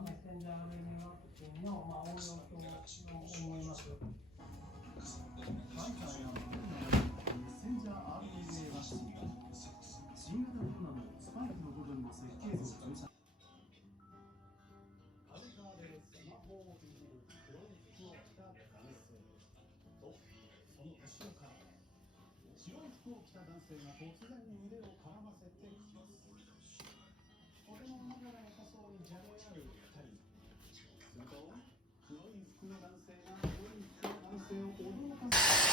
メッセンジャー RNA ワクチンの、応用と思います。ファイザーやモデルナなどメッセンジャー RNA ワクチンが新型コロナのスパイクの部分の設計図を分析。カウンターでスマホをいじる黒い服を着た男性と、その後ろから白い服を着た男性が突然腕を絡ませてきます。子供ながら優そうにじゃれ合う2人。すると黒い服の男性が黒い服の男性を驚かせ